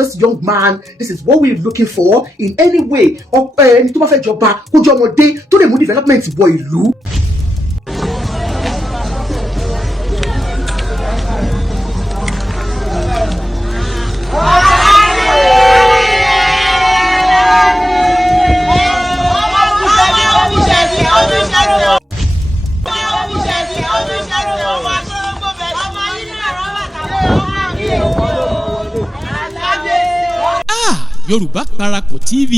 This young man, this is what we're looking for in any way. Ẹni tó bá fẹ́ jọba kó jọ ọmọdé tó lè mú development wọ ìlú. Yorùbá Parapọ̀ TV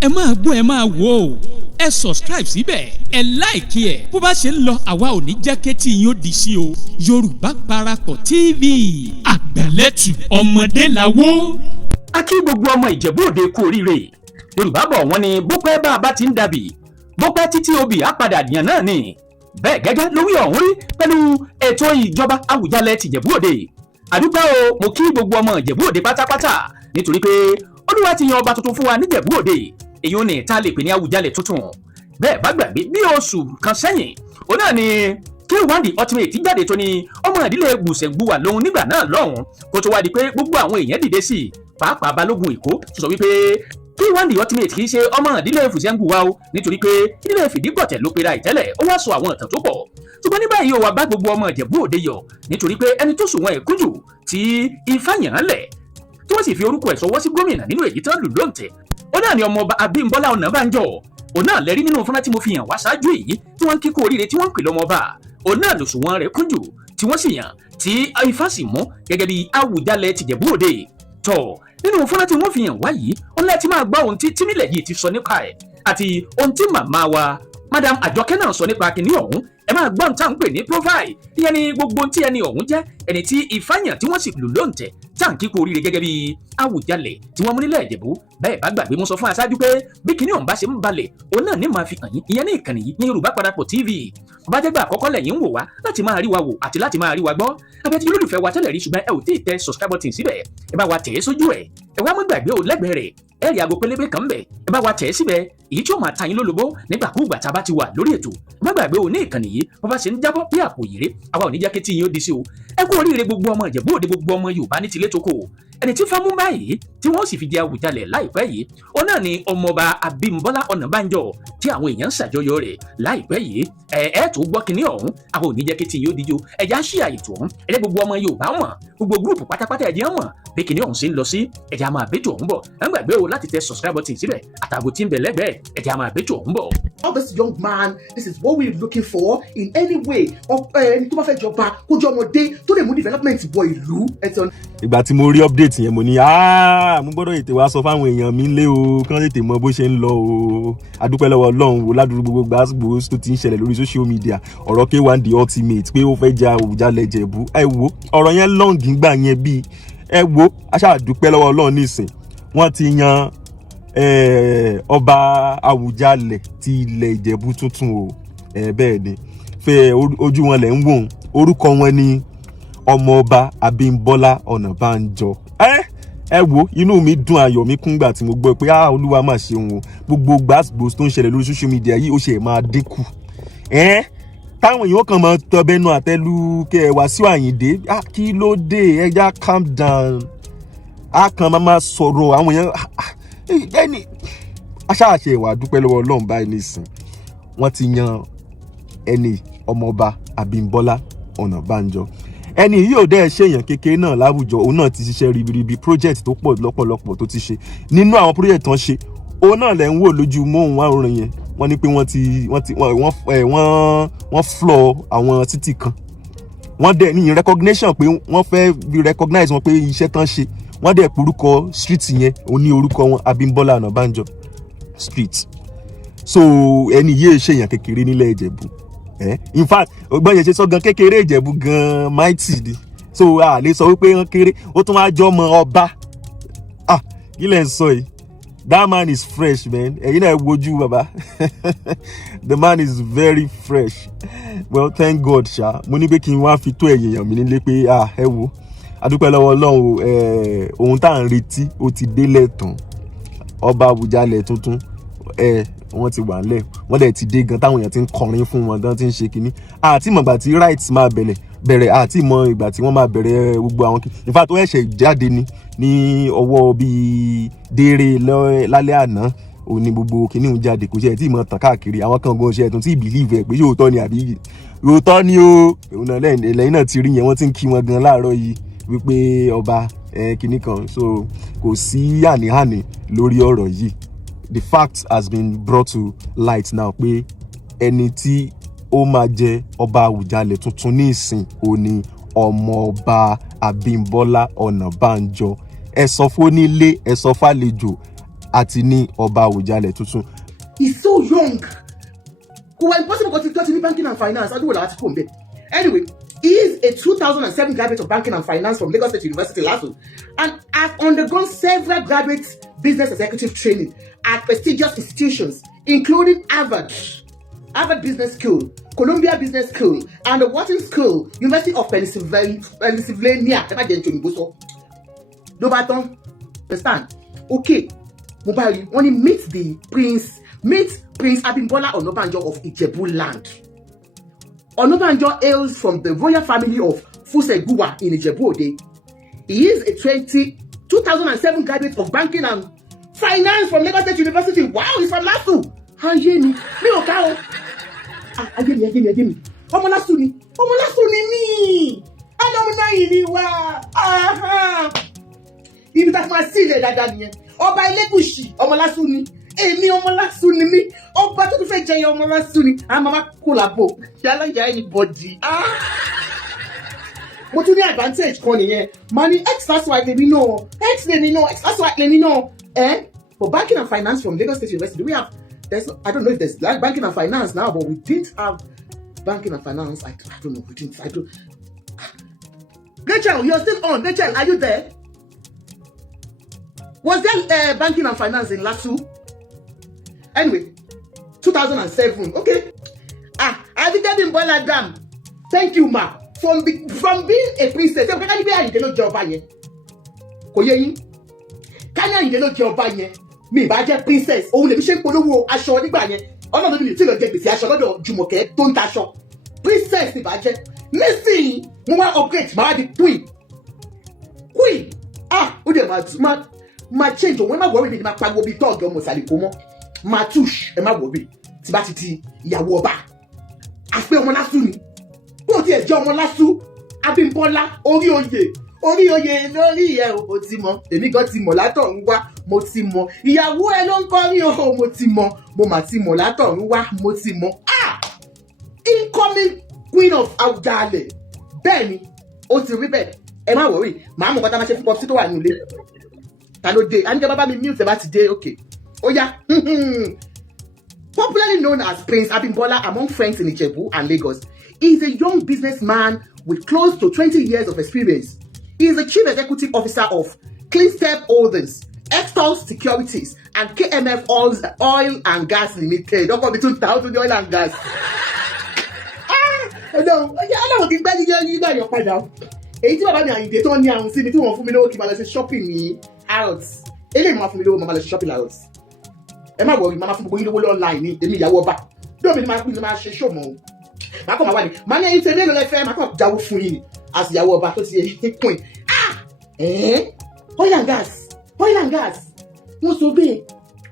ẹ máa gbọ́ ẹ máa wò ó ẹ subscribe síbẹ̀ ẹ like ẹ bó bá ṣe ń lọ àwa ò ní jẹ́ kétí yín ó di sí o Yorùbá Parapọ̀ TV àgbàlẹ́tù ọmọdé làwọ́. A kí gbogbo ọmọ Ìjẹ̀bú-Òde kú oríire. Yorùbá bọ̀ wọ́n ní bó pẹ́ bá a bá ti ń dàbí bó pẹ́ títí obì á padà yàn náà ni. Bẹ́ẹ̀ gẹ́gẹ́ ló wí ọ̀hún rí pẹ̀lú ètò ìjọba Awùjalẹ̀ ti Ìjẹ̀bú-Òde. Àdúpẹ́ o, mo kí gbogbo ọmọ Ìjẹ̀bú-Òde pátápátá nítorí pé Olúwa ti yan ọba tuntun fún wa ní Ìjẹ̀bú-Òde. Èyí ò ní ta lè pè ní Awùjalẹ̀ tuntun. Bẹ́ẹ̀ bá gbàgbé bí oṣù kan sẹ́yìn òun náà ni K1 The Ultimate jáde tó ní ọmọ ìdílé Gbùsẹ̀gbùwà lòun nígbà náà lọ́hùn kó tó wá di pé gbogbo àwọn èèyàn dìde sí i pàápàá Balógun Èkó tó sọ wípé K1 The Ultimate kì í ṣe ọmọ ìdílé Fùsẹ̀ngbùwà o nítorí pé ìdílé Fìdígbọ̀tẹ̀ ló pera ìtẹ́lẹ̀ ó wá sọ àwọn ìtàn tó pọ̀ ṣùgbọ́n ní báyìí ó wá bá gbogbo ọmọ Ìjẹ̀bú-Òde yọ nítorí pé ẹni tó sùn wọn ẹ̀kúnjù tí Ifá yàn án lẹ̀ tí wọ́n sì fi orúkọ ẹ̀ sọwọ́ sí gómìnà nínú èyí tán lù lóǹtẹ̀ ó náà ni ọmọọba Abímbọ́lá Ọ̀nàbánjọ òun náà lẹ́rí nínú fúnra tí mo fi hàn wá ṣáájú èyí tí wọ́n ń kíkó oríire tí wọ́n ń pè lọ́mọọba òun náà lòṣùwọ̀n rẹ̀ kúnjù tí wọ́n sì yàn tí Ifá sì mú gẹ́gẹ́ bí Awùjalẹ̀ ti Ìjẹ̀bú-Òde tọ̀ nínú fúnra tí wọ́n fi hàn wá yìí ó láti máa gbọ́ ohun tí tímílẹ̀ yìí ti sọ nípa ẹ̀ àti ohun tí màmá wa Madam Àjọkẹ́ náà sọ nípa kinní ọ̀hún ẹ máa gbọ́n tá à ń pè ní profile ìyẹn ni gbogbo tí ẹni ọ̀hún jẹ́ ẹni tí Ifá yàn tí wọ́n sì lù lóǹtẹ̀ tá à ń kíkó oríire gẹ́gẹ́ bí Awùjalẹ̀ tí wọ́n mú nílẹ̀ Ìjẹ̀bú bẹ́ẹ̀ bá gbàgbé mo sọ fún aṣáájú pé bí kinní ọ̀hún bá ṣe ń balẹ̀ òun náà ní máa fi hàn yín ìyẹn ní ìkànnì yìí ní Yorùbá Parapọ̀ TV bá jẹ́ gbà àkọ́kọ́ lẹ́yìn ń wò wá láti máa rí wa wò àti láti máa rí wa gbọ́ abẹ́ tí olólùfẹ́ wa tẹ́lẹ̀ rí ṣùgbọ́n ẹ ò tí ì tẹ subscribe button síbẹ̀ ẹ bá wa tẹ̀ ẹ́ sójú ẹ̀ ẹ wá má gbàgbé o lẹ́gbẹ̀ẹ́ rẹ̀ ẹ rí aago pélébé kan bẹ̀ ẹ bá wa tẹ̀ ẹ́ síbẹ̀ èyí tí ó máa ta yín lólobó nígbàkúùgbà tá a bá ti wà lórí ètò má gbàgbé o ní ìkànnì yìí bó bá ṣe ń jábọ́ bí àpò yèrè àwa ò ní jẹ́ kí tí yín ó di sí o ẹ kú oríire gbogbo ọmọ Ìjẹ̀bú-Òde gbogbo ọmọ Yorùbá ní tilé tókò ẹni tí fámú báyìí tí wọ́n sì fi di Awùjalẹ̀ láìpẹ́ yìí ó náà ni ọmọọba Abímbọ́lá Ọ̀nàbánjọ tí àwọn èèyàn ń ṣàjọyọ̀ rẹ̀ láìpẹ́ yìí ẹ tó gbọ́ kinní ọ̀hún àwọn ò ní jẹ́ kí tí yín ó díjú ẹ̀já ṣí àyètò ọ̀hún ẹ̀jẹ̀ gbogbo ọmọ Yorùbá mọ̀ gbogbo gúrùpù pátápátá ẹ̀jẹ̀ mọ̀ bí kinní ọ̀hún ṣe ń lọ sí ẹ̀jẹ̀ máa bẹ́tò ọ̀hún bọ̀ ẹ̀ ń gbàgbé o láti tẹ subscribe button síbẹ̀ àtàgò tí ń bẹ lẹ́gbẹ̀ẹ́ ẹ̀jẹ̀ máa bẹ́tò ọ̀hún bọ̀. This young man, this is what we're looking for in any way. Ẹni tó bá fẹ́ jọba kó jọ ọmọdé tó lè mú development wọ ìlú. Ìgbà tí mo rí update yẹn mo ní mo gbọ́dọ̀ ètè wá sọ fáwọn èèyàn mi lé o kán tètè mọ bó ṣe ń lọ o adúpẹ́ lọ́wọ́ Ọlọ́run wo ládùúgbò gbogbo gbàgbó tó ti ń ṣẹlẹ̀ lórí social media ọ̀rọ̀ K1 The Ultimate pé ó fẹ́ ja Awùjalẹ̀ Ìjẹ̀bú ẹ wo ọ̀rọ̀ yẹn long gbà yẹn bí ẹ wo aṣáàdúpẹ́ lọ́wọ́ Ọlọ́run nísìn wọ́n ti yan ọba Awùjalẹ̀ ti ilẹ̀ Ìjẹ̀bú tuntun o bẹ́ẹ̀ ni fẹ́ ojú wọn lẹ̀ ń wò orúkọ wọn ni ọmọọba Abímbọ́lá Ọ̀nàbánjọ ẹ wo inú mi dùn ayọ̀ mi kún gbà tí mo gbọ́ pé Olúwa máa ṣe òun gbogbo gbàgbó tó ń ṣẹlẹ̀ lórí social media yìí ó ṣe máa dínkù táwọn èèyàn kan máa tọbẹnu àtẹ́lù kẹ Wàsíù Àyìndé kí ló dé ẹja calm down kan máa sọ̀rọ̀ àwọn èèyàn ẹni aṣáàṣe ìwà dúpẹ́ lọ́wọ́ Ọlọ́run báyìí nísìn wọ́n ti yan ẹni ọmọọba Abímbọ́lá Ọ̀nàbánjọ ẹni yìí ò dẹ́ ṣèyàn kékeré náà láwùjọ òun náà ti ṣiṣẹ́ ribiribi project tó pọ̀ lọ́pọ̀lọpọ̀ tó ti ṣe nínú àwọn project tán ṣe òun náà lẹ́ ń wò lójú móhùnmáwòrán yẹn wọ́n ní pé wọ́n floor àwọn títì kan wọ́n dẹ̀ ní recognition pé wọ́n fẹ́ recognize wọn pé iṣẹ́ tán ṣe wọ́n dẹ̀ porúkọ street yẹn òun ní orúkọ wọn Abímbọ́lá Ọ̀nàbánjọ street so ẹni yìí ṣèyàn kékeré nílẹ̀ Ìjẹ̀bú in fact ọgbọ́n yẹn ṣe sọ gan kékeré Ìjẹ̀bú gan mighty ni so a lè sọ wípé wọ́n kéré ó tún wá jọ ọmọ ọba kí lẹ̀ ń sọ yìí That man is fresh, man. You know, woju baba. The man is very fresh. Well, thank God, sha. Mo ní pé kí n wá fi tó ẹ̀yin èèyàn mi nílé pé ẹ wo. Adúpẹ́ lọ́wọ́ Ọlọ́run ohun tá ń retí ó ti délẹ̀ tán. Ọba Awujale Tuntun wọ́n ti wà nílẹ̀. Wọ́n dẹ̀ ti dé gan táwọn èèyàn ti ń kọrin fún wọn gan tí ń ṣe kinní. Àti mọ̀ ìgbà tí rights máa bẹ̀rẹ̀ àti mọ̀ ìgbà tí wọ́n máa bẹ̀rẹ̀ gbogbo àwọn in fact ó ẹ̀ṣẹ̀ jáde ní ọwọ́ bíi dèrè lálẹ́ àná ó ní gbogbo kinní ń jáde kò ṣe tí mọ̀ tàn káàkiri àwọn kan gan ṣe tún tí believe pé yóò tọ́ ni àbí yóò tọ́ ni o lẹ́yìn náà ti rí yẹn wọ́n ti ń kí wọn gan láàárọ̀ yìí wípé ọba kinní kan so kò sí àní-àní lórí ọ̀rọ̀ yìí. The fact has been brought to light now pé ẹni tí ó máa jẹ ọba Awujale tuntun ní ìsìn òní ọmọọba Abímbọ́lá Ọ̀nàbánjọ ẹ sọ fónílé ẹ sọ fàlejò àti ní ọba Awujale tuntun. He's so young. Who was impossible because he banking and finance. I do what I have to. Anyway, he is a 2007 graduate of banking and finance from Lagos State University, LASU, and has undergone several graduate business executive training at prestigious institutions, including Harvard Business School, Columbia Business School, and the Wharton School, University of Pennsylvania. Dobaton, understand? Okay, Mobile, when he meets Prince Abímbọ́lá Ọ̀nàbánjọ of Ijebu land. Ọ̀nàbánjọ hails from the royal family of Fuseguwa in Ijebu-Ode. He is a 2007 graduate of banking and finance from Lagos State University. Wow, he's from LASU. Ayé mi ò ká o. Ayé mi. Ọmọ LASU ni mí. Alumni yìí ni wá. Ibi tá a máa sí ilẹ̀ dáadáa nìyẹn. Ọba Elégùṣì, ọmọ LASU ni. Èmi ọmọ LASU ni mí. Ọba tó tún fẹ́ jẹyẹ ọmọ LASU ni. A máa kólàbò. Yálà ìyá anybody. Mo tún ní advantage kan nìyẹn. Màá ní X last white lèmi náà. X last white lèmi náà. For banking and finance from Lagos State University, we have, I don't know if there's banking and finance now, but we didn't have banking and finance. I don't know. Rachel, you're still on. Rachel, are you there? Was there banking and finance in LASU? Anyway, 2007. Okay. Abímbọ́lá Dam. Thank you, ma. From being a princess. Kanya yìí ló jẹ ọba yẹn mi bá jẹ princess òun lèmi ṣe ń polówó aṣọ nígbà yẹn ọlọ́run mi tí lọ jẹ gbèsè aṣọ lọ́dọ̀ Jùmọ̀kẹ́ tó ń taṣọ princess ni bá jẹ nísìnyí mo wá upgrade máa di queen ó dẹ̀ máa change òun ẹ má wọrí mi ni máa pariwo bíi tọ́ọ̀gì ọmọ ìsàlẹ̀ kó mọ́ máa touche ẹ má wọrí tí bá ti di ìyàwó ọba àpé ọmọ LASU ni bó tiẹ̀ jẹ́ ọmọ LASU Abímbọ́lá orí oyè lórí ẹ o ti mọ èmi gan ti mọ látọ̀run wá mo ti mọ ìyàwó ẹ ló ń kọrin o mo ti mọ mo mà ti mọ látọ̀run wá mo ti mọ incoming queen of Awujale bẹ́ẹ̀ ni ó ti rí bẹ́ẹ̀ ẹ má wọrí màá mọ̀ kọ́tà máa ṣe fún pọ́pì tó wà ní ilé ta ló dé àníjẹ́ bàbá mi mute ẹ bá ti dé okay ó yá popularly known as Prince Abímbọ́lá among friends in Ijebu and Lagos, he is a young businessman with close to 20 years of experience. He is the Chief Executive Officer of Clean Step Holdings, Extol Securities, and KMF Oil and Gas Limited. Don't come between the oil and gas. No, I don't think you got your padà. Èyí tí bàbá mi Àyìndé tó ní àrùn sí mi tí wọ́n fún mi lówó kí n máa lọ ṣe shopping ní Harrods. Eléyìí máa fún mi lówó máa lọ ṣe shopping Harrods. Ẹ má wọrí máa fún gbogbo yín lówó online ní èmi ìyàwó ọba. Dóòmì ni máa ṣe show mọ́ o. Màá kọ́ máa wá ní. Màá ní ẹyin tẹ̀lé lọ lẹ́fẹ̀ẹ́ máa kọ́ jáwó fún yín ni. As ìyàwó ọba tó ti yẹ queen. Oil and gas wọ́n sọ bẹ́ẹ̀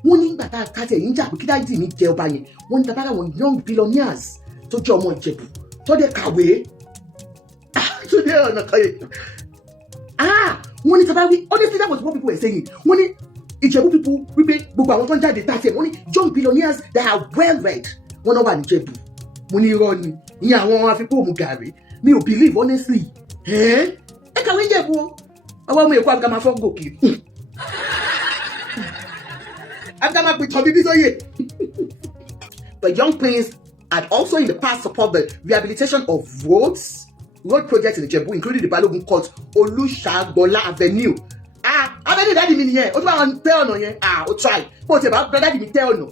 wọ́n ní nígbà tá a tẹ̀ yín jà pé kí dájú mi jẹ ọba yẹn wọ́n ní tabara àwọn young billionaires tó jẹ́ ọmọ Ìjẹ̀bú tó dẹ̀ kàwé tó dẹ̀ ọ̀nà kan yẹn wọ́n ní tabara wí honestly that was what people were saying wọ́n ní Ìjẹ̀bú people wípé gbogbo àwọn tó ń jáde tá a tẹ̀ wọ́n ní young billionaires that are well read wọ́n náà wà ní Ìjẹ̀bú mo ní irọ́ ni ìyẹn àwọn afikún òmù gàrí mi ò believe honestly ẹ kàwé Ìjẹ̀bú o ọwọ́ ọmọ èkó àbíká máa fọ́ gòkè àbíká máa pè tọ́bí bí sóyè. The young prince had also in the past supported the rehabilitation of road projects in Ijebu, including the Balogun Court Olúṣàgbọ́lá Avenue, abẹ́ni dáàdì mi nìyẹn ó tún bá wọn tẹ́ ọ̀nà yẹn ó try bó ti bá dáàdì mi tẹ́ ọ̀nà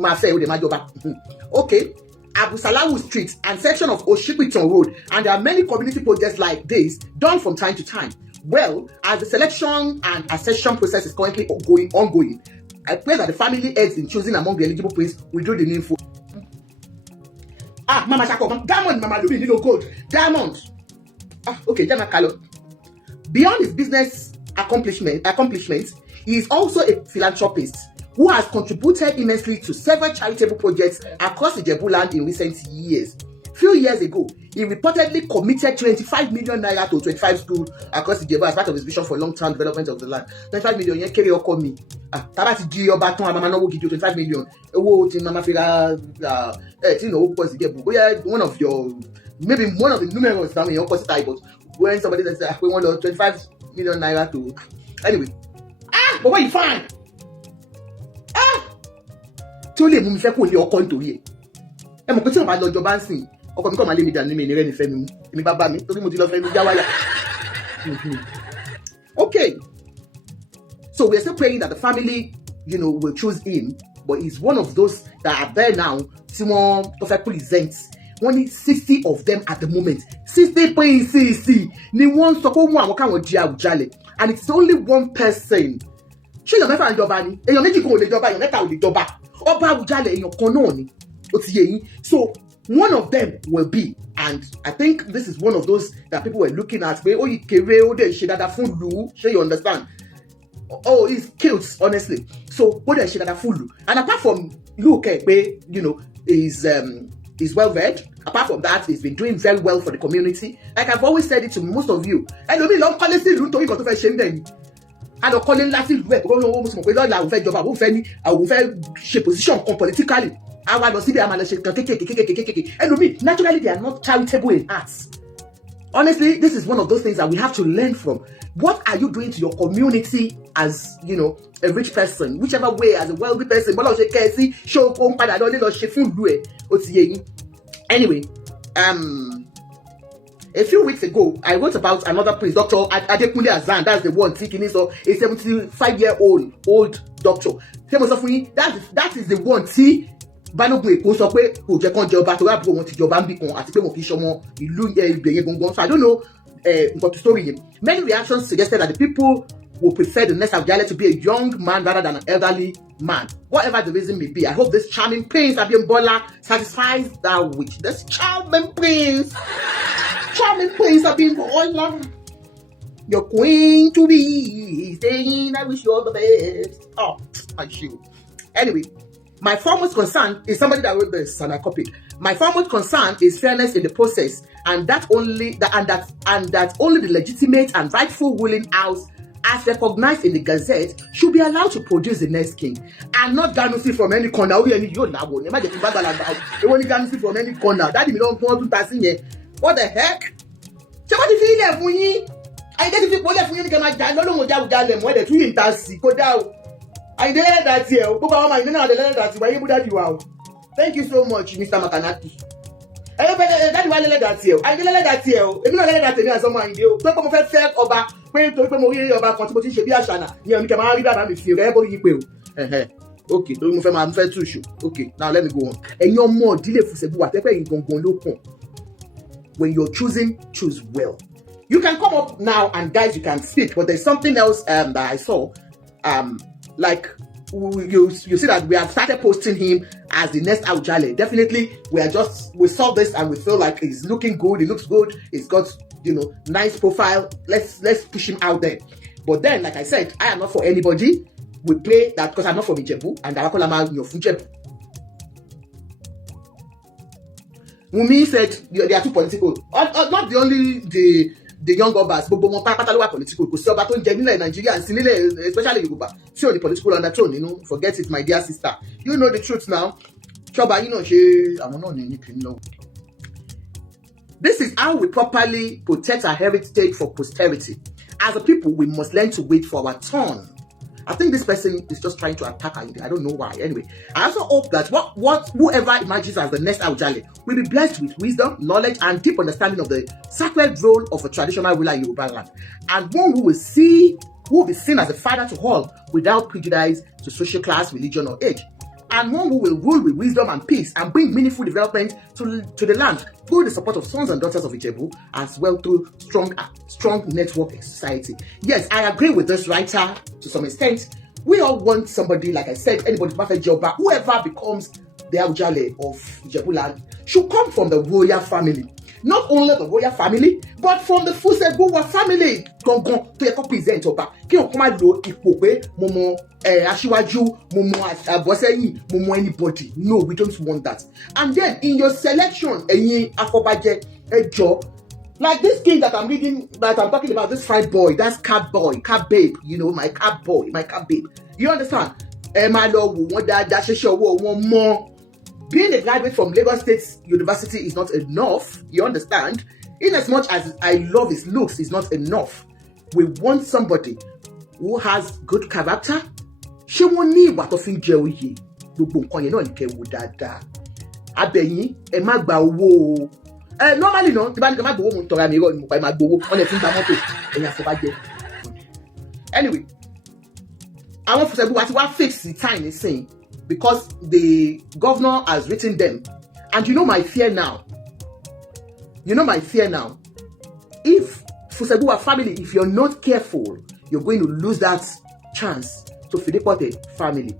máa fẹ́ ó lè má jọba. Okay, Abusalawu Street and section of Oshipiton Road, and there are many community projects like this done from time to time. Well, as the selection and accession process is currently ongoing, I pray that the family heads in choosing among the eligible prince will do the needful. Mama Shako, Diamond, Mama Lubi, Nilo Gold, Diamond. Okay, Diamond Kalo. Beyond his business accomplishments, he is also a philanthropist who has contributed immensely to several charitable projects across the Ijebu land in recent years. Few years ago, he reportedly committed 25 million naira to 25 schools across Ijebu as part of his vision for long-term development of the land. 25 million, yen kere oko mi. Taba ti di oba ton mama náwó gidi 25 million. Owó tí mama fi ra tí no pọ̀ sí Ijebu. Bóyá one of the numerous that we yen pọ̀ sí tai, but when somebody says we want 25 million naira to anyway. But what you find? Tí ó lè mú mi fẹ́ kó lé ọkọ nítorí ẹ̀. Ẹ mọ̀ pé tí wọ́n bá lọ jọba ń sìn, ọkọ mi kọ́ máa lé mi dànù mi ní rẹ́ni fẹ́ mi mú. Èmi bá bá mi torí mo ti lọ fẹ́ mi já wáyà. Okay. So we're still praying that the family, will choose him, but he's one of those that are there now. Tí wọ́n tó fẹ́ present. Wọ́n ní 60 of them at the moment. 60 princes ni wọ́n sọ pé wọ́n àwọn káwọn di Awujale, and it's only one person. Ṣé èèyàn mẹ́fà ń jọba ni? Èèyàn méjì kan ò lè jọba, èèyàn mẹ́ta ò lè jọba. Ọba Awujale èèyàn kan náà ni. Ó ti yé yín. So one of them will be, and I think this is one of those that people were looking at. Pé ó yí kéré, ó dẹ̀ ṣe dáadáa fún ìlú. Ṣé you understand? Oh, he's cute, honestly. So ó dẹ̀ ṣe dáadáa fún ìlú. And apart from look pé, he's well read. Apart from that, he's been doing very well for the community. Like I've always said it to most of you. Ẹlòmíì ló ń kọ́lé sí ìlú nítorí nǹkan tó fẹ́ ṣe ń bẹ̀ ni. A lọ kọ́lé ńlá sí ìlú ẹ̀ tó lọ́wọ́ mo sì mọ̀ pé lọ́la àwọn fẹ́ jọba, àwọn fẹ́ ṣe position kan politically. A wá lọ síbi àmà lọ ṣe kan kékèké. Ẹlòmíì, naturally they are not charitable in hearts. Honestly, this is one of those things that we have to learn from. What are you doing to your community as, a rich person? Whichever way, as a wealthy person. Bọ́lá ṣe kẹ́ ẹ sí ṣó kó ń padà lọ nílọ ṣe fún ìlú ẹ̀. Ó ti yé yín. Anyway, a few weeks ago, I wrote about another prince, Dr. Adekunle Azan. That's the one taking it. So a 75-year-old doctor. That is the one. See, Balogun Eko sọ pé kò jẹ́ kán jẹ ọba torí àbúrò wọn ti jọba ń bì kan àti pé wọn kì í ṣọmọ ìlú ìbẹ̀yẹ gbọ̀ngàn. So I don't know nǹkan tó story yẹn. Many reactions suggested that the people will prefer the next Awujale to be a young man rather than an elderly man. Whatever the reason may be, I hope this charming prince Abimbola satisfies that wish. This charming prince Abimbola, your queen to be, saying I wish you all the best. Oh, my shoe. Anyway, my foremost concern is somebody that wrote this and I copied. My foremost concern is fairness in the process, and that only the legitimate and rightful ruling house, as recognized in the Gazette, should be allowed to produce the next king, and not Ganusi from any corner. Imagine Ganusi from any corner. Daddy, me don't want to pass in here. What the heck? Somebody feel there for you. I get to people there for you to get my dad. No longer Awujale. Where the 2 in Tassi go down. I did that here. Thank you so much, Mr. Makanaki. That's why I let that here. I did that here. If you don't let that here, someone you don't come first over. When to come over about contribution, be a shana. You can marry that and feel everybody will. Okay, don't move my fair to show. Okay, now let me go on. And you're more delay for whatever you can go. When you're choose well. You can come up now and guys, you can speak, but there's something else that I saw. Like you see that we have started posting him as the next Awujale. Definitely, we saw this and we feel like he's looking good. He looks good. He's got nice profile. Let's push him out there. But then, like I said, I am not for anybody. We play that because I'm not from Ijebu and Darakolama you're from Ijebu. Wumi said they are too political. Not the only the young obas, gbogbo wọn pátápátá ló wà political. Kò sí ọba tó ń jẹ nílẹ̀ Nàìjíríà sí nílẹ̀ especially Yoruba. See on the political undertone, forget it, my dear sister. You know the truth now. Ṣọba ṣe àwọn náà ní kìíní lọ́wọ́. This is how we properly protect our heritage for posterity. As a people, we must learn to wait for our turn. I think this person is just trying to attack Ayinde. I don't know why. Anyway, I also hope that whoever emerges as the next Awujale will be blessed with wisdom, knowledge, and deep understanding of the sacred role of a traditional ruler in Yoruba land, and one who will see who will be seen as a father to all without prejudice to social class, religion, or age, and one who will rule with wisdom and peace and bring meaningful development to the land through the support of sons and daughters of Ijebu, as well through strong network in society. Yes, I agree with this writer to some extent. We all want somebody, like I said, anybody, whoever becomes the Awujale of Ijebu land should come from the royal family. Not only the royal family, but from the Fuseguwa family. Gangan to yẹ present ọba. Kí o come out lo ipò pé mo mọ aṣíwájú, mo mọ àbọ̀sẹ́yìn, mo mọ anybody. No, we don't want that. And then in your selection, ẹ̀yin afọbajẹ, ẹ jọ̀ọ́, like this thing that I'm reading, that I'm talking about, this fine boy, that's cab boy, cab babe, you know, my cab boy, my cab babe. You understand? Máa lọ wò wọ́n dáadáa, ṣẹṣẹ ọwọ́ wọn mọ́. Being a graduate from Lagos State University is not enough. You understand? In as much as I love his looks, is not enough. We want somebody who has good character. Ṣé wọ́n ní ìwà tó fi ń jẹ oyè? Gbogbo nǹkan yẹn náà ní kẹ́ wò dáadáa. Abẹ̀yìn, ẹ má gba owó o. Normally no, tí bá ní kẹ́ má gbowó mo ń tọrọ àmì irọ́ ni mo pa ẹ má gbowó. Wọ́n lè fi ń gba mọ́tò ẹ̀yìn àfọ̀bàjẹ́. Anyway, àwọn Fuseguwa ti wá fix the time nísìnyí, because the governor has written them. And you know my fear now. If Fuseguwa family, if you're not careful, you're going to lose that chance to Ijebu-Ode family.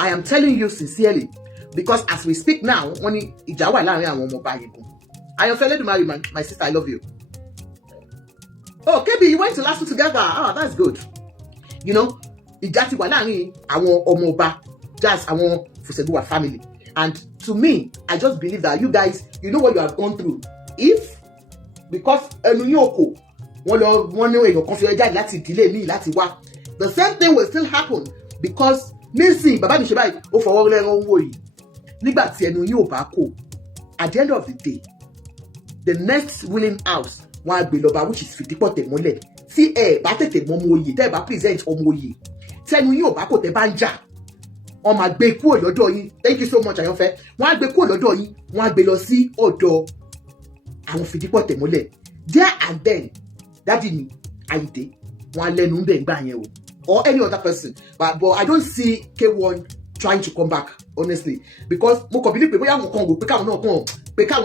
I am telling you sincerely, because as we speak now, when Ijawa láàrin àwọn ọmọ ọba yìí, I am fellow to marry my sister, I love you. Oh, KB, you went to last week together. Oh, that's good. You know, ìjà ti wà láàrin àwọn ọmọ ọba, just àwọn Fuseguwa family. And to me, I just believe that you guys, you know what you have gone through. If, because ẹnu yóò kò, wọ́n ní èèyàn kan fi ẹja láti ìdílé mi láti wá, the same thing will still happen, because nísìnyí bàbá mi ṣe báyìí ó fọwọ́ lẹ́rán owó yìí nígbà tí ẹnu yóò bá kò. At the end of the day, the next ruling house wọ́n á gbé lọ́ba, which is Ijebu-Ode mọ́lẹ̀. Tí ẹ bá tètè mọ ọmọ oyè, tẹ́ ẹ bá present ọmọ oyè, tẹ́nu yóò bá kò tẹ́ bá ń jà, wọ́n máa gbé kúrò lọ́dọ̀ yín. Thank you so much, àyànfẹ́. Wọ́n á gbé kúrò lọ́dọ̀ yín, wọ́n á gbé lọ sí ọ̀dọ̀ àwọn Ijebu-Ode mọ́lẹ̀. There and then, daddy mi, Ayinde, wọ́n á lẹ́nu ń bẹ̀ ń gbà yẹn o. Or any other person. But I don't see K1 trying to come back, honestly. Because mo kàn believe pé bóyá àwọn kan wò pé káwọn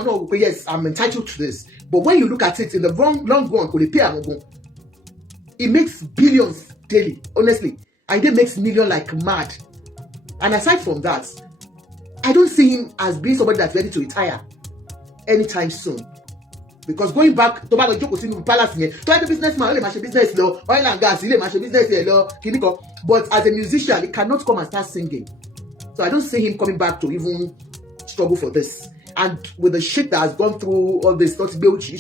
náà wò pé yes, I'm entitled to this. But when you look at it in the long run, kò lè pay àwọn gan. It makes billions daily, honestly. And it makes millions like mad. And aside from that, I don't see him as being somebody that's ready to retire anytime soon. Because going back, tó bá lọ jókòó sínú palace yẹn, tó yẹ businessman, ó lè máa ṣe business lọ, oil and gas, ó lè máa ṣe business yẹn lọ, kìíní kan. But as a musician, he cannot come and start singing. So I don't see him coming back to even struggle for this. And with the shit that has gone through all this,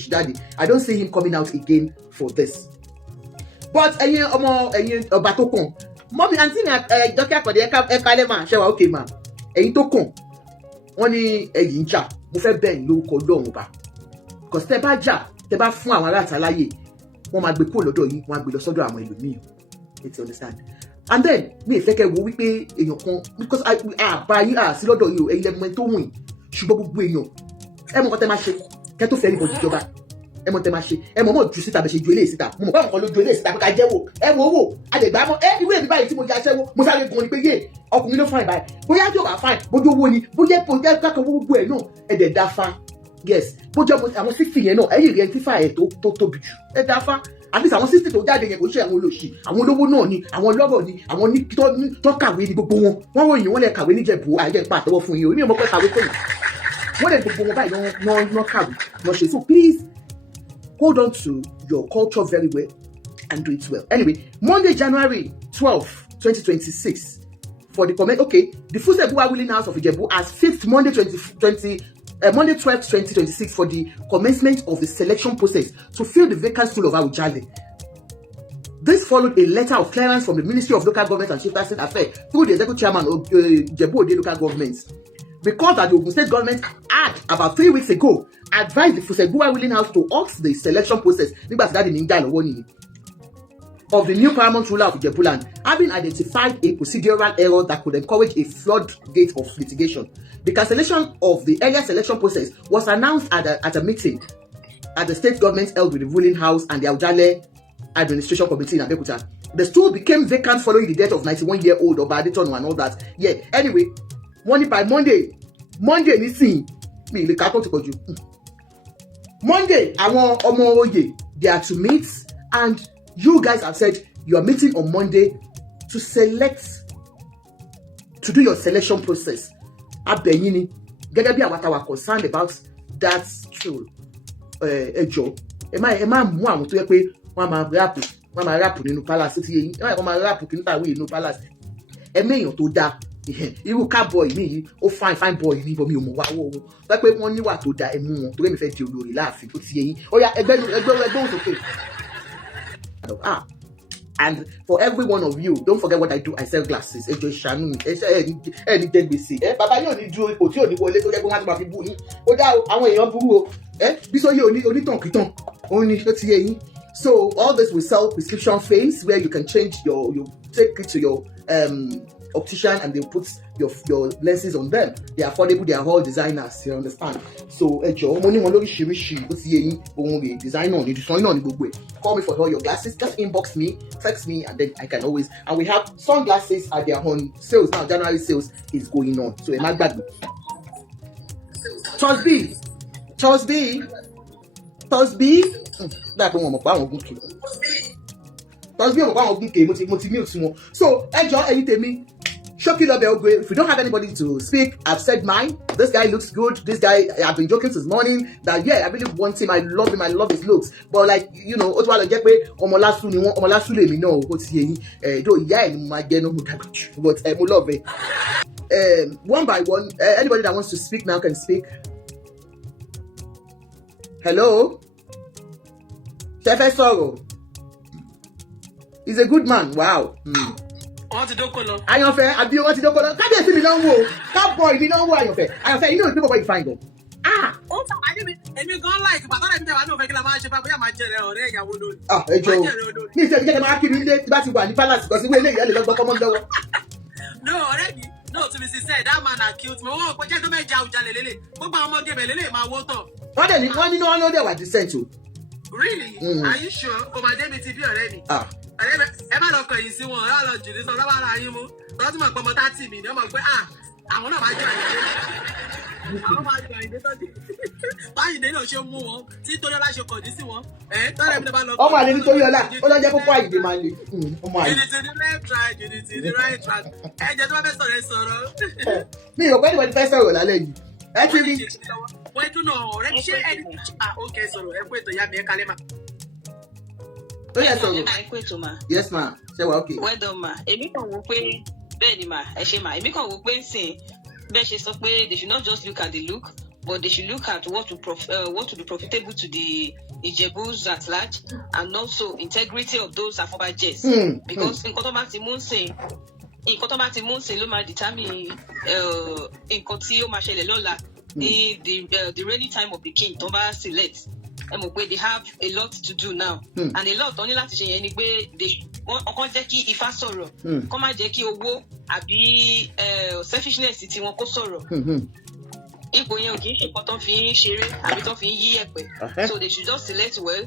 daddy, I don't see him coming out again for this. But ẹ̀yin ọba tó kàn, mọ́mí àǹtí mi Dọ́kẹ́ Àkàndé ẹ̀ka lẹ́mà ṣẹ́wà ókè mà, ẹ̀yin tó kàn, wọ́n ní ẹ̀yin ń jà, mo fẹ́ bẹ́ẹ̀ lórúkọ Ọlọ́run ọba. Because tẹ́ bá jà, tẹ́ bá fún àwọn aráàta láyè, wọ́n máa gbé kúrò lọ́dọ̀ yín, wọ́n á gbé lọ sọ́dọ̀ àwọn ẹlòmíì. You understand? And then mi ìfẹ́ kẹ́ wo wípé èèyàn kan, because àbá yín sí lọ́dọ̀ yín o, ẹ̀yin lẹ́mọ tó wùn, ṣùgbọ́n gbogbo èèyàn ẹ mọ̀ nǹkan tẹ́ máa ṣe kẹ́ tó fẹ́ ní bọ̀dù ìjọba, ẹ mọ̀ tẹ́ máa ṣe, ẹ mọ̀ ju síta bẹ̀ ṣe ju eléyìí síta, mo mọ̀ báwọn kan ló ju eléyìí síta pé ká jẹ́wọ́, ẹ wo wò, àdègbà mọ́ irú èmi báyìí tí mo jẹ́ aṣẹ́wó, mo sáré gan ni pé yé ọkùnrin ló fáìn báyìí, bóyá tí ò bá fáìn, bójú owó ni, bóyá kákan gbogbo ẹ̀ náà ẹ̀dẹ̀ dáfa. Yes, bójú àwọn 60 yẹn náà ẹ̀yìn identify ẹ̀ tó tóbi jù, ẹ̀ dáfa. At least àwọn 60 tó jáde yẹn kò ṣe àwọn olóṣì, àwọn olówó náà ni, àwọn lọ́rọ̀ ni, àwọn ní tó kàwé ni gbogbo wọn. Wọ́n ròyìn wọ́n lè kàwé níjẹ̀bú, àjẹ́ pa àtọwọ́ fún yín o, ní ọmọ pẹ́ kàwé kò yìí. Wọ́n lè gbogbo wọn báyìí lọ́ kàwé lọ́ ṣe. So please hold on to your culture very well and do it well. Anyway, Monday, January 12, 2026, for the comment. Okay, the Fuseguwa ruling house of Ijebu has fixed Monday 12, 2026 for the commencement of the selection process to fill the vacant stool of Awujale. This followed a letter of clearance from the Ministry of Local Government and Chieftaincy Affairs through the Executive Chairman of Ijebu-Ode Local Government. Because that the Ogun State government had, about 3 weeks ago, advised the Fuseguwa ruling house to halt the selection process of the new paramount ruler of Ijebu land, having identified a procedural error that could encourage a floodgate of litigation. The cancellation of the earlier selection process was announced at a meeting at the state government held with the ruling house and the Awujale Administration Committee in Abeokuta The stool became vacant following the death of 91-year-old Oba Adetonu and all that. Yeah, anyway, by Monday nísìnyí, mi lè ká tó ti pọ̀ jù. Monday, àwọn ọmọ oyè, they are to meet, and you guys have said you are meeting on Monday to do your selection process. Abẹ́yìn ni, gẹ́gẹ́ bí àwọn àtàwà concerned about that stool. Ẹjọ́, ẹ má mú àwọn tó yẹ pé wọ́n máa rap nínú palace ti yẹn. Ẹ má rap kí n tàwé nínú palace. Ẹ méèyàn tó dáa. Irú cowboy mi yìí, ó fine boy ní ibò mi ò mọ̀ wá wọ́ wọn. Bá pé wọ́n níwà tó dáa, ẹ mú wọn torí èmi fẹ́ di olórí láàfin tó ti yẹn. Ó yá ẹgbẹ́ òsókè. And for every one of you, don't forget what I do. I sell glasses. Ẹjọ́ ìṣàánú mi. Ẹ ní jẹ́ gbèsè. Bàbá yóò ní ju ipò tí ò ní wọlé tó jẹ́ pé wọ́n á ti máa fi bú yín. Ó dá àwọn èèyàn burú o. Bí sọ yé onítànkítàn. Òun ni ó ti yé yín. So all this will sell prescription face where you can change you take it to your optician and they put your lenses on them. They are affordable, they are all designers, you understand? So ẹjọ́ mo ní wọn lóríṣiríṣi ó ti yé yín ohun rẹ̀ designer ní gbogbo ẹ̀. Call me for all your glasses, just inbox me, text me, and then I can always. And we have sunglasses at their own sales now. January sales is going on, so ẹ má gbàgbé. Thursday. Dàpọ̀ wọn mọ̀ pé àwọn gúnkè. Thursday wọn mọ̀ pé àwọn gúnkè mo ti mute wọn. So ẹjọ́ ẹ̀yin tèmi. Shoki Lobe Ogwe, if you don't have anybody to speak, I've said mine. This guy looks good. This guy, I've been joking since morning that yeah, I really want him. I love him. I love his looks. But like, you know, ó ti wá lọ jẹ́ pé ọmọlásù lèmi náà ó ti yé yín. Though ìyá ẹ̀ ni mo máa jẹ́ no mo dàgbà jù. But mo love it. One by one, anybody that wants to speak now can speak. Hello? Ṣé sọ̀rọ̀? He's a good man. Wow. Wọ́n ti dókò lọ. Àyànfẹ́ àbí wọ́n ti dókò lọ. Kábíyèsí mi náà ń wò. Cowboy mi náà ń wò Àyànfẹ́. You know the people where you find them. Ó fà á níbi èmi gan like bàtà rẹ̀ mi tẹ̀ wá ní òfin kí la máa ṣe bá bóyá máa jẹrẹ ọ̀rẹ́ ìyàwó lórí. Ẹjọ́ ní ìṣẹ́jú jẹ́ kí n máa kiri ilé tí bá ti wà ní palace kan sí wíwé eléyìí ẹ̀ lè lọ́gbọ́n kọ́mọ́ lọ́wọ́. No, ọ̀rẹ́ mi, no, to be sincere, that man are cute. Mo wọ́n pé jẹ́ tó mẹ́ja Awujale lélẹ̀. Gbogbo àwọn ọmọge bẹ̀ lélẹ̀ máa wó tán. Wọ́n ní wọ́n ló dẹ̀ wà decent o. Really? Are you sure? Ọmọdé mi ti bí ọ̀rẹ́ mi. Ẹ má lọ kọ̀yìn sí wọn, ẹ má lọ jù ní sọ lọ́wọ́ ara yín mú. Lọ́tí mọ̀ pé ọmọ 30 mi ni ọmọ pé àwọn náà máa jẹ́ àyíké. Àwọn máa jẹ́ àyíké tọ́jú. Báyìí ní náà ṣe mú wọn tí Tóyọ́lá ṣe kọ̀dí sí wọn. Tọ́lẹ̀ mi ló bá lọ. Ọmọ àlè ní Tóyọ́lá, ó lọ jẹ́ kókó Àyìndé máa le. Ọmọ àlè. Unity the left track, unity the right track. Ẹ jẹ́ tó bá fẹ́ sọ̀rọ̀ ẹ sọ̀rọ̀. Mi ò pẹ́ níbo ti fẹ́ sọ̀rọ̀ lálẹ́ yìí. Ẹ ti rí. Wọ́n tún náà ọ̀rẹ́ ṣé ẹni ok sọ̀rọ̀ ẹ kú ètò ìyá mi ẹ kálẹ̀ mà. Ó yẹ sọ̀rọ̀. Yes ma, ṣé wà okay. Well done ma. Èmi kàn wò pé bẹ́ẹ̀ ni ma, ẹ ṣe ma. Èmi kàn wò pé nsìn bẹ́ẹ̀ ṣe sọ pé they should not just look at the look, but they should look at what to be profitable to the Ijebus at large and also integrity of those afobajes. Because nǹkan tó bá ti mú nsìn ló máa determine nǹkan tí ó máa ṣẹlẹ̀ lọ́la ní the reigning time of the king tó bá select. Ẹ mọ̀ pé they have a lot to do now. And a lot tó ní láti ṣe yẹn ni pé ọkàn jẹ́ kí ifá sọ̀rọ̀ kọ́ má jẹ́ kí owó àbí selfishness tí wọn kó sọ̀rọ̀. Ipò yẹn ò kì í ṣe nǹkan tó fi ń ṣeré àbí tó fi ń yí ẹ̀pẹ̀. So they should just select well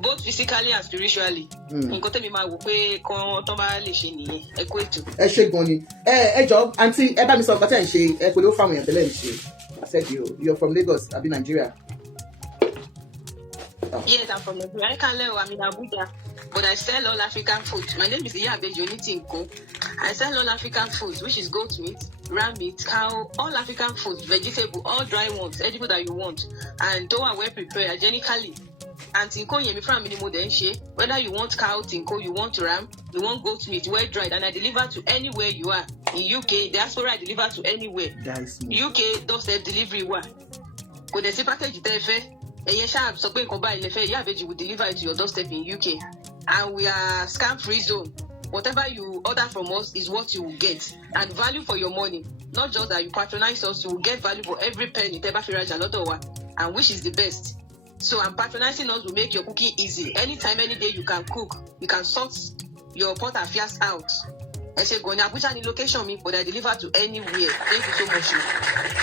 both physically and spiritually. Nǹkan tẹ́mi máa wò pé kan tó bá lè ṣe nìyẹn. Ẹ kú ètò. Ẹ ṣe gan ni. Ẹ jọ àǹtí ẹ bá mi sọ nǹkan tẹ́ ń ṣe ẹ pẹ̀lú fáwọn èèyàn tẹ́lẹ̀ ń ṣe. I said you're from Lagos àbí Nigeria. Yes, I'm from Nigeria. I'm in Abuja, but I sell all African food. My name is Ijebu-Ode. I sell all African foods, which is goat meat, ram meat, cow, all African foods, vegetable, all dry ones, edible that you want, and those are well prepared hygienically. And tinko yemi from minimum then she. Whether you want cow tinko, you want ram, you want goat meat, well dried, and I deliver to anywhere you are. In UK, diaspora I deliver to anywhere. UK does the delivery one. Could they say package there? So will deliver it to your doorstep in UK, and we are scam free zone. Whatever you order from us is what you will get, and value for your money. Not just that you patronize us, you will get value for every penny. And which is the best. So and patronizing us will make your cooking easy. Anytime, any day you can cook. You can sort your pot affairs out. I say go Abuja ni location me, but I deliver to anywhere. Thank you so much.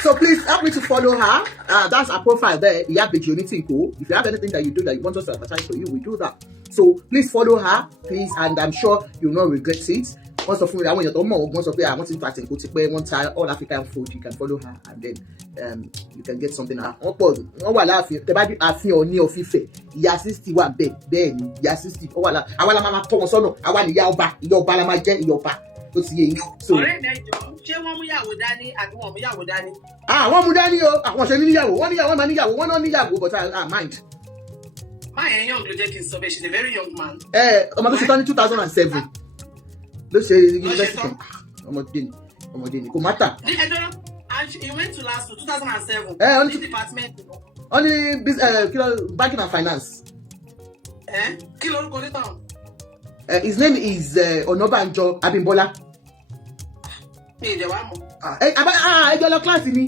So please help me to follow her. That's her profile there. Ijebu-Ode. If you have anything that you do that you want us to advertise for you, we do that. So please follow her, please, and I'm sure you will not regret it. Once of I want you to once of I want to pattern go to one time all African food. You can follow her, and then you can get something. The Bible àfihàn Ọọ̀ni of Ifẹ̀ ìyá 60 wà bẹ́ẹ̀ ni ìyá 60 ó wà lá àwa la máa tọ́ wọn sọ́nà àwa ni ìyá ọba la máa jẹ́ ìyá ọba tó ti yé yín. ọ̀rẹ́ mẹ́jọ ṣé wọ́n mú yàwó dání àbí wọ́n mú yàwó dání. Wọ́n mú dání o àwọn ṣe níyàwó wọ́n níyàwó máa níyàwó wọ́n náà níyàwó but I mind. My young ló jẹ́ kí n sọ bẹ́ẹ̀, she's a very young man. Ọmọ tó ṣe tán ní 2007 ló ṣe university ọmọdé ni kò mátà. He went to last 2007. Only department. Only banking and finance. Kí lorúkọ ní tán? His name is Onabanjo Abimbola. Mi ìjẹ̀ wá mọ̀. Ẹjọ́ lọ kíláàsì mi.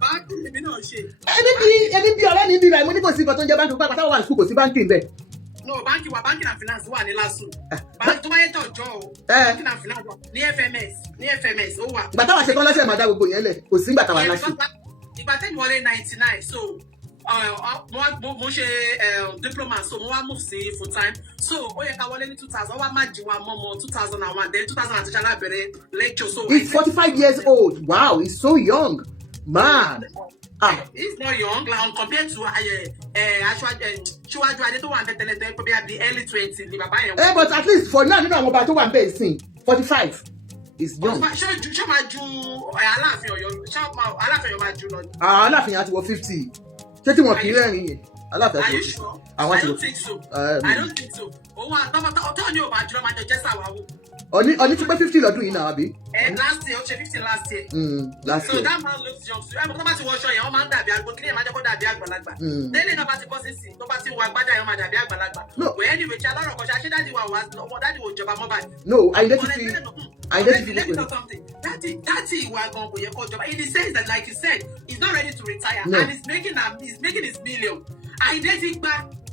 Báńkì èmi náà ṣe. Ẹni bí ọ̀rẹ́ mi bí rẹ̀ mo ní kò sí nǹkan tó ń jẹ́ báńkì pápá táwọn wà ní school kò sí báńkì ńbẹ̀. No, banking and finance wà ní LASU. Tó bá yẹ tọ̀jọ́ o. Banking and finance wà ní FMS ó wà. Ìgbà táwa ṣe tán lọ́sẹ̀ máa dá gbogbo yẹn lẹ̀ kò sí ìgbà táwa LASU. Ìgbà tẹ́mi wọlé 99 so mo ṣe diploma so mo wá move sí full time so ó yẹ ká wọlé ní 2000 wá má jí wa mọ́mọ́ 2001 then 2000 àti ṣáná bẹ̀rẹ̀ lecture so. He's 45 years old. Wow, he's so young. Man. He's not young like compared to Ṣíwájú Adé tó wà ní tẹ́lẹ̀ pé bí early 20 ni bàbá yẹn. But at least for now nínú àwọn ọba tó wà ń bẹ̀ sí 45 is young. Ṣé máa ju Aláàfin Ọ̀yọ́ máa ju lọ. Aláàfin yẹn ti wọ 50 ṣé tí wọn kì í rẹ́rìn yẹn Aláàfin àti Ọ̀yọ́. I don't think so. Òun àtọ́mọ́tọ́ ní òbá jùlọ máa jẹ jẹ́sà wà wò. Ọ̀ní ti pé 50 lọ́dún yìí náà àbí. Last year ó ṣe 50 last year. So that man looks young. Tó bá ti wọṣọ yẹn wọ́n máa ń dàbí àgbo kí ni ẹ̀ máa jẹ́ kó dàbí àgbàlagbà. Délé náà bá ti bọ́ sí sìn tó bá ti wọ agbádá yẹn máa dàbí àgbàlagbà. But anyway ṣe alárò kan ṣe dáàdi wa dáàdi wo ìjọba mọ́ báyìí. No, identity. Let me tell something. Dáàdi ìwà gan kò yẹ kó jọba in the sense that like you said he's not ready to retire and he's making his million. Identity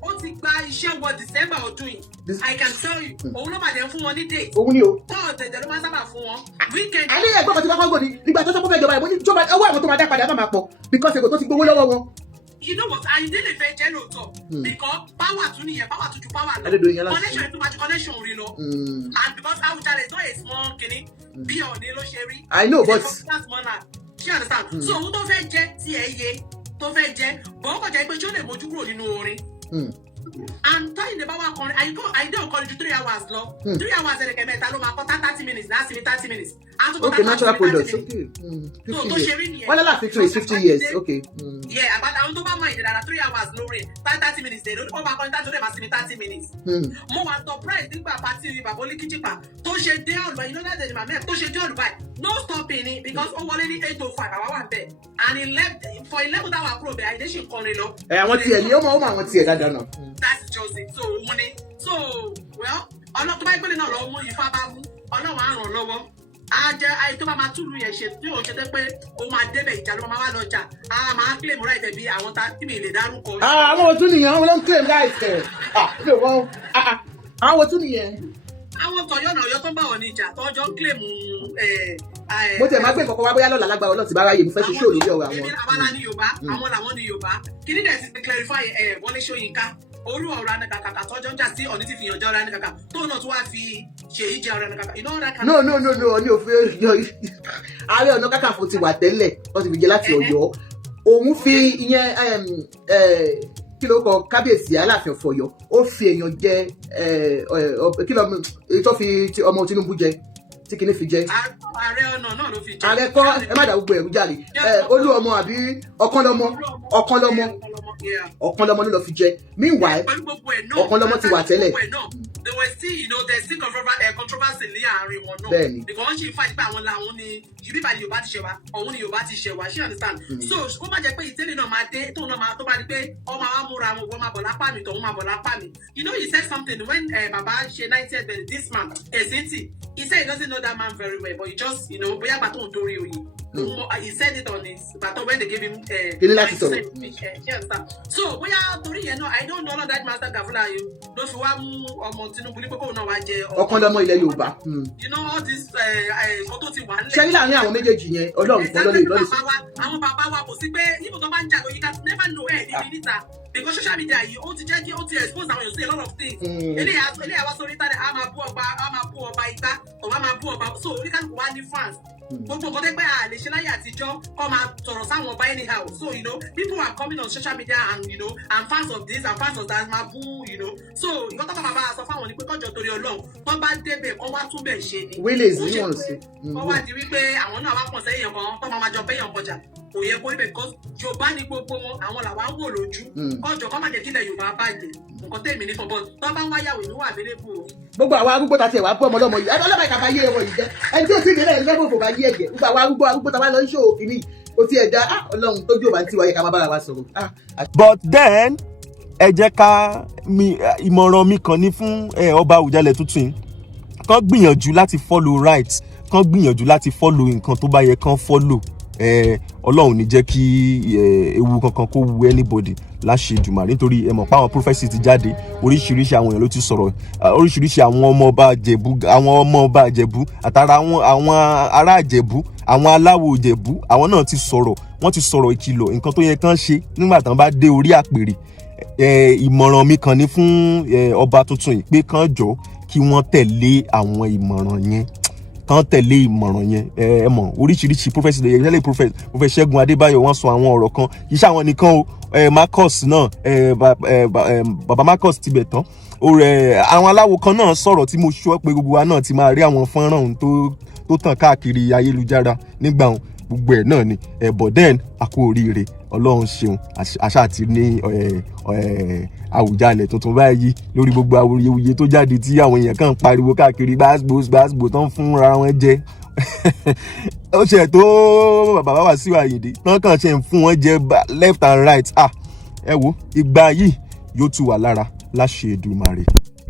ó ti gba iṣẹ́ wọ December ọdún yìí. I can tell you òun ló máa dẹ̀ fún wọn ní date. Òun ni o. Tọ́ọ̀tẹ̀tẹ̀ ló máa sábà fún wọn. Weekend. Àní ẹ̀gbọ́n kan ti kọ́kọ́ gò ní nígbà tó sọ fún ìjọba ìbò ní ìjọba owó àwọn tó máa dá padà máa pọ̀ because èkó tó ti gbowó lọ́wọ́ wọn. You know what? Àyìndé lè fẹ́ jẹ́ lóòótọ́ because power tún nìyẹn power tún ju power lọ. Connection tún máa ju connection rí lọ. And because Awujale is not a small kìíní bí Ọọ̀ni ló ṣe rí. I know but. She understand? So òun tó fẹ́ jẹ́ tí ẹ yẹ tó fẹ́ jẹ́ bọ́n kọjá pé ṣé ó lè mójú kúrò nínú orin. I'm telling you about one. I don't call it 3 hours long. 3 hours and a 30 minutes. That's 30 minutes. Okay, natural products. Okay. 50 years. Well, last 50 years. Okay. Yeah, but I don't mind that 3 hours no rain. 30 minutes. They don't over contact to them as 30 minutes. More was surprised. Think about party with Baboli Kichipa. Toshe down, but you know that my man Toshe down by no stopping it because already 8:05. I want bed and he left for 11 hour probe. I didn't call it. I want to hear you. I want to hear that now. That's just it. So well, ọlọ́ tó bá gbélé náà lọ́wọ́ mú ifá bá mú ọlọ́wọ́ á ràn lọ́wọ́ á jẹ́ ayé tó bá máa túlù yẹn ṣe tí òun ṣe tẹ́ pé ó máa débẹ̀ ìjà ló máa wá lọ́jà á máa claim right ẹ̀ bí àwọn tí mi lè dárúkọ. Àwọn òtún nìyẹn àwọn ló ń claim right ẹ̀ àwọn òtún nìyẹn. Àwọn tọ̀yọ́ náà Ọ̀yọ́ tó ń bá wọn níjà tọ́jọ́ ń claim. Mo tẹ̀ máa gbé nǹkan kan wá bóyá lọ́la lágbára ọlọ́ọ̀tì bá ráyè mo fẹ́ ṣe ṣó lórí ọ̀rọ̀ àwọn. Abala ní Yorùbá àwọn làwọn ní Yorùbá kí ní dẹ̀ ti clarify Wọlé Ṣóyínká olú ọ̀rọ̀ anìkàkà tọ́jọ́ ń jà sí Ọọ̀ni ti fi yànjọ́ ọ̀rọ̀ anìkàkà tó náà tó wá fi Ṣèyí jẹ ọ̀rọ̀ anìkàkà you know that kind of. No Ọọ̀ni òfin Ààrẹ Ọ̀nà Kakanfò ti wà tẹ́lẹ̀ wọ́n ti fi jẹ láti Ọ̀yọ́ òun fi ìyẹn kí ló kọ kábíyèsí Aláàfin of Ọ̀yọ́ ó fi èèyàn jẹ kí ló tó fi ọmọ Tinubu jẹ tí kìíní fi jẹ. Ààrẹ Ọ̀nà náà ló fi jẹ. Ààrẹ kọ́ ẹ má dà gbogbo ẹ̀rú jáde olú ọmọ àbí ọ̀kanlọ́mọ ló lọ fi jẹ meanwhile ọ̀kanlọ́mọ ti wà tẹ́lẹ̀. They were still, there's still controversy ní àárín wọn náà. Bẹ́ẹ̀ni. Because wọ́n ṣì ń fight pé àwọn làwọn ni bíbá ni Yorùbá ti ṣe wá, òun ni Yorùbá ti ṣe wá, ṣé understand? So ó má jẹ́ pé ìtẹ́lẹ̀ náà máa dé tóun náà tó bá di pé ọmọ àwọn múra wọn wọ́n máa bọ̀ lápá mi tọ̀hún máa bọ̀ lápá mi. You know he said something when Baba ṣe 90th birthday this man Ezinti he said he doesn't know that man very well but he just bóyá gbà tóun torí oyè. He said it on his but when they gave him so bóyá torí yẹn náà I don't know that master Gavula ló fi wá mú ọmọ Tinubu ní kókó náà wá jẹ ọ̀kanlọ́mọ ilẹ̀ Yorùbá. You know all this nǹkan tó ti wà nílẹ̀. Ṣé ní láàrin àwọn méjèèjì yẹn Ọlọ́run kan lọ́lẹ̀. Àwọn bàbá wa kò sí pé ibùdó tó bá ń jà lóyún ká never know ẹ̀ níbi níta because social media yìí ó ti jẹ́ kí ó ti expose àwọn èèyàn sí a lot of things. eléyà wá sórí tálẹ̀ a máa bú ọba igbá ọba máa bú ọba so oníkálùkù wá ní fans. gbogbo nǹkan tẹ́gbẹ́ a lè ṣe láyé àtijọ́ kọ́ máa sọ̀rọ̀ sáwọn ọba anyhow so people are coming on social media and I'm fans of this and fans of that máa bú so ìwọ́n tó bá bàbá sọ fáwọn ni pé kọ́jọ torí Ọlọ́run tó bá débẹ̀ kọ́ wá túbẹ̀ ṣe ni. wílé sí wọn sí. kọ́ wá di wípé àwọn náà wá pọ̀ sẹ́yìn kan tó máa jọ bẹ́yàn kọjá kò yẹ kó níbẹ̀ because Yorùbá ní gbogbo wọn àwọn làwa ń wò lójú kọ́jọ kọ́ má jẹ́ kílẹ̀ Yorùbá bàjẹ́ nǹkan tẹ̀mí ní fọ́bọ́n tó bá ń wáyàwó ìlú wà abẹ́lẹ́bù o. gbogbo àwọn arúgbó ta tiẹ̀ wá bọ́ ọmọlọ́mọ yìí ọlọ́mọ ìkàbá yé ẹwọ yìí jẹ́ ẹni tí ó ti délẹ̀ ẹgbẹ́ fòfò bá yí ẹ̀jẹ̀ gbogbo àwọn arúgbó ta bá lọ ṣó kìíní ó ti ẹ̀dá Ọlọ́run tójú ò bá ti wáyé ká má bára wa sọ̀rọ̀. but then ẹ jẹ́ ká ìmọ̀ràn mi kan ní fún ọba Awujale tuntun kán gbìyànjú láti follow right kán gbìyànjú láti follow nǹkan tó bá yẹ kán follow Ọlọ́run ní jẹ́ kí ewu kankan kó wu anybody láṣẹ Èdùmàrè nítorí ẹ mọ̀ pé àwọn prophecy ti jáde oríṣiríṣi àwọn èèyàn ló ti sọ̀rọ̀ oríṣiríṣi àwọn ọmọ ọba Ìjẹ̀bú àtàrà àwọn ará Ìjẹ̀bú àwọn aláwo Ìjẹ̀bú àwọn náà ti sọ̀rọ̀ wọ́n ti sọ̀rọ̀ ìkìlọ̀ nǹkan tó yẹ kán ṣe nígbà tán bá dé orí àpèrè ìmọ̀ràn mi kan ní fún ọba tuntun yìí pé kán jọ kí wọ́n tẹ̀lé àwọn ìmọ̀ràn yẹn kán tẹ̀lé ìmọ̀ràn yẹn ẹ mọ̀ oríṣiríṣi prophet Ṣẹ́gun Adébáyọ̀ wọ́n sọ àwọn ọ̀rọ̀ kan kì í ṣe àwọn nìkan o Marcus náà baba Marcus ti bẹ̀ tán àwọn aláwo kan náà sọ̀rọ̀ tí mo sọ pé gbogbo wa náà ti máa rí àwọn fọ́nrán tó tàn káàkiri ayélujára nígbà wọn gbogbo ẹ̀ náà ni but then a kú oríire Ọlọ́run ṣeun àṣà àti ní Awujale tuntun báyìí lórí gbogbo awuyewuye tó jáde tí àwọn èèyàn kàn pariwo káàkiri gbàsgbò tán fúnra wọn jẹ ó ṣe tó bàbá wa sí Àyìndé tán kàn ṣe ń fún wọn jẹ left and right ẹ wo ìgbà yìí yóò tù wá lára láṣẹ Èdùmàrè.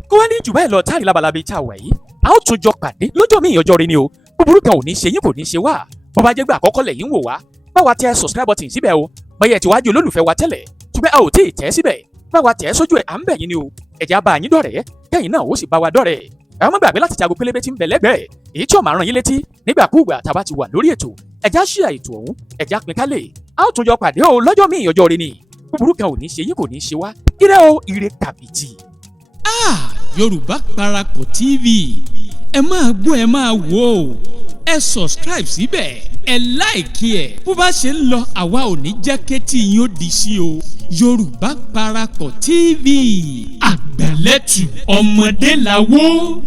kó wá ní jù báyìí lọ táàrí labalábí tá a wà yìí a ó tún jọ pàdé lọ́jọ́ míì ọjọ́ rẹ ni o búburú kan ò ní ṣe yín kò ní ṣe wá bó bá jẹ́ gbà àkọ́kọ́ lẹ́yìn wò wá báwa tẹ subscribe button síbẹ̀ o bóyá ti wájú olólùfẹ́ wa tẹ́lẹ̀ ṣùgbọ́n a ò tí ì tẹ́ síbẹ̀ báwa tẹ̀ sójú ẹ̀ à ń bẹ̀ yín ni o ẹ̀jẹ̀ bá yín dọ̀rẹ́ kẹ́yìn náà ó sì bá wa dọ̀rẹ́ ẹ má gbàgbé láti jago pélébé tí ń bẹ lẹ́gbẹ̀ẹ́ èyí tí ó máa rán yín létí nígbàkúùgbà tá a bá ti wà lórí ètò ẹ̀já ṣíà ètò ọ̀hún ẹ̀já pín kálẹ̀ a ó tún jọ pàdé o lọ́jọ́ míì ọjọ́ rẹ ni búburú kan ò ní ṣe yín kò ní ṣe wá ire o ire kàbìtì. Yorùbá Parapọ̀ TV ẹ máa gbọ́ ẹ máa wò ó ẹ subscribe síbẹ̀ ẹ láìkí ẹ̀ bó bá ṣe ń lọ àwa ò ní jẹ́ kétí yín ó di sí o Yorùbá Parapọ̀ TV àgbẹ̀lẹ́tù ọmọdé làwọ̀.